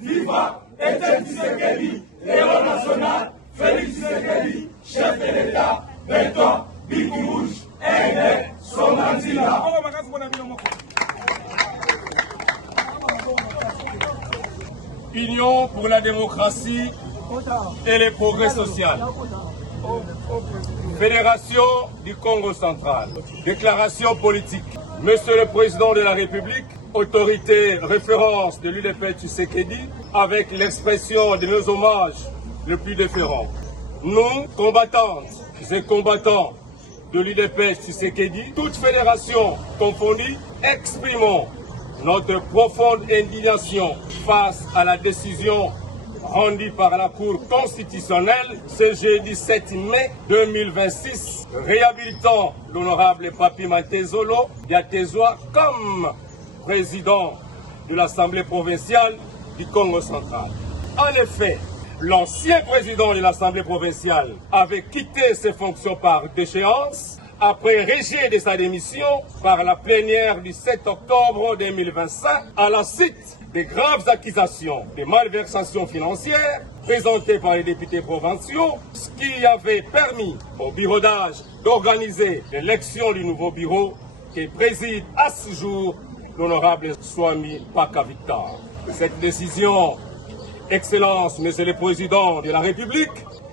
Viva Etienne Tshisekedi, héros national, Félix Tshisekedi, chef de l'État, béton, Big Rouge, Aîné, Songanzila. Union pour la démocratie et le progrès social. Fédération du Congo central. Déclaration politique. Monsieur le Président de la République, autorité référence de l'UDPS Tshisekedi, avec l'expression de nos hommages le plus déférents. Nous, combattantes et combattants de l'UDPS Tshisekedi, toute fédération confondue, exprimons notre profonde indignation face à la décision rendue par la Cour constitutionnelle ce jeudi 7 mai 2026, réhabilitant l'honorable Papi Mantezolo Diatezwa comme président de l'Assemblée provinciale du Congo central. En effet, l'ancien président de l'Assemblée provinciale avait quitté ses fonctions par déchéance après rejet de sa démission par la plénière du 7 octobre 2025 à la suite des graves accusations de malversations financières présentées par les députés provinciaux, ce qui avait permis au bureau d'âge d'organiser l'élection du nouveau bureau qui préside à ce jour l'honorable Swami Paka Victor. Cette décision, Excellence, Monsieur le Président de la République,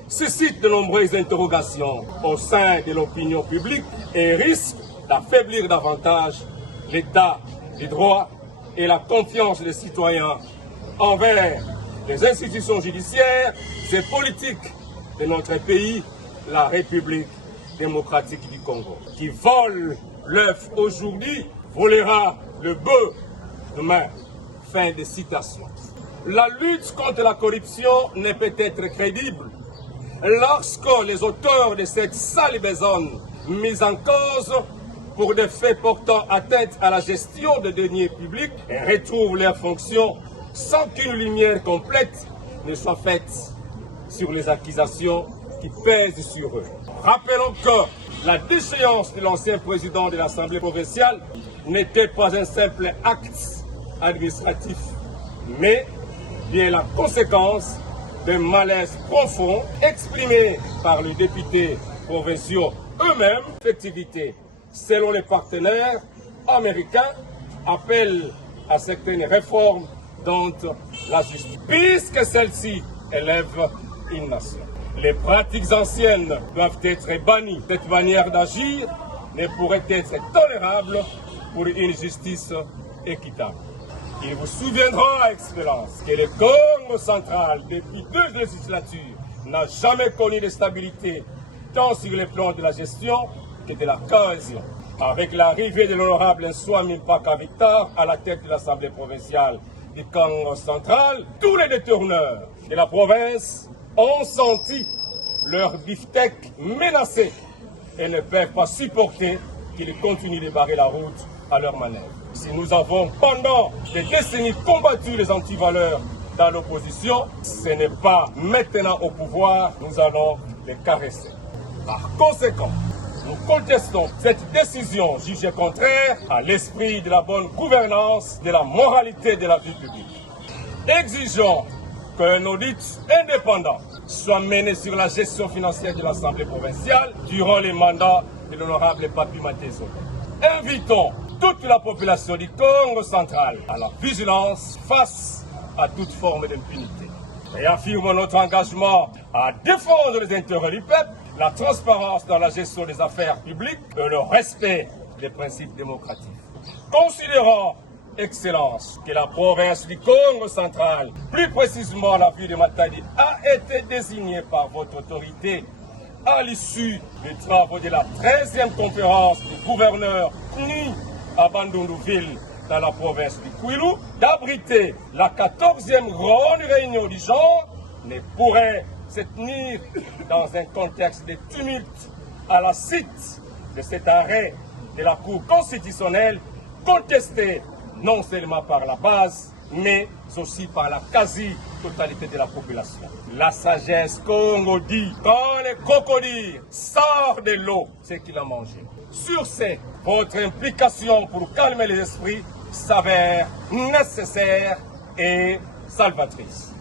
suscite de nombreuses interrogations au sein de l'opinion publique et risque d'affaiblir davantage l'état du droit et la confiance des citoyens envers les institutions judiciaires et politiques de notre pays, la République démocratique du Congo. Qui vole l'œuf aujourd'hui, volera le bœuf demain. Fin de citation. La lutte contre la corruption ne peut être crédible lorsque les auteurs de cette sale besogne mise en cause pour des faits portant atteinte à la gestion des deniers publics retrouvent leurs fonctions sans qu'une lumière complète ne soit faite sur les accusations qui pèsent sur eux. Rappelons que la déchéance de l'ancien président de l'Assemblée provinciale n'était pas un simple acte administratif, mais bien la conséquence d'un malaise profond exprimé par les députés provinciaux eux-mêmes. Effectivité, selon les partenaires américains, appelle à certaines réformes dans la justice, puisque celle-ci élève une nation. Les pratiques anciennes doivent être bannies. Cette manière d'agir ne pourrait être tolérable pour une justice équitable. Il vous souviendra, Excellence, que le Congo central, depuis 2 législatures, n'a jamais connu de stabilité, tant sur le plan de la gestion que de la cohésion. Avec l'arrivée de l'honorable Swami Paka Victor à la tête de l'Assemblée provinciale du Congo central, tous les détourneurs de la province ont senti leur beefsteak menacé et ne peuvent pas supporter qu'ils continuent de barrer la route à leur manœuvre. Si nous avons pendant des décennies combattu les antivaleurs dans l'opposition, ce n'est pas maintenant au pouvoir, nous allons les caresser. Par conséquent, nous contestons cette décision jugée contraire à l'esprit de la bonne gouvernance, de la moralité de la vie publique. Exigeons qu'un audit indépendant soit mené sur la gestion financière de l'Assemblée provinciale durant les mandats de l'honorable Papi Mantezolo. Invitons toute la population du Congo central à la vigilance face à toute forme d'impunité. Et affirmons notre engagement à défendre les intérêts du peuple, la transparence dans la gestion des affaires publiques et le respect des principes démocratiques. Considérons, Excellence, que la province du Congo central, plus précisément la ville de Matadi, a été désignée par votre autorité à l'issue des travaux de la 13e conférence des gouverneurs unis à Bandundu-Ville dans la province du Kwilu, d'abriter la 14e grande réunion du genre, ne pourrait se tenir dans un contexte de tumulte à la suite de cet arrêt de la Cour constitutionnelle contesté non seulement par la base, mais aussi par la quasi totalité de la population. La sagesse Congo dit, quand le crocodile sort de l'eau, c'est qu'il a mangé. Sur ce, votre implication pour calmer les esprits s'avère nécessaire et salvatrice.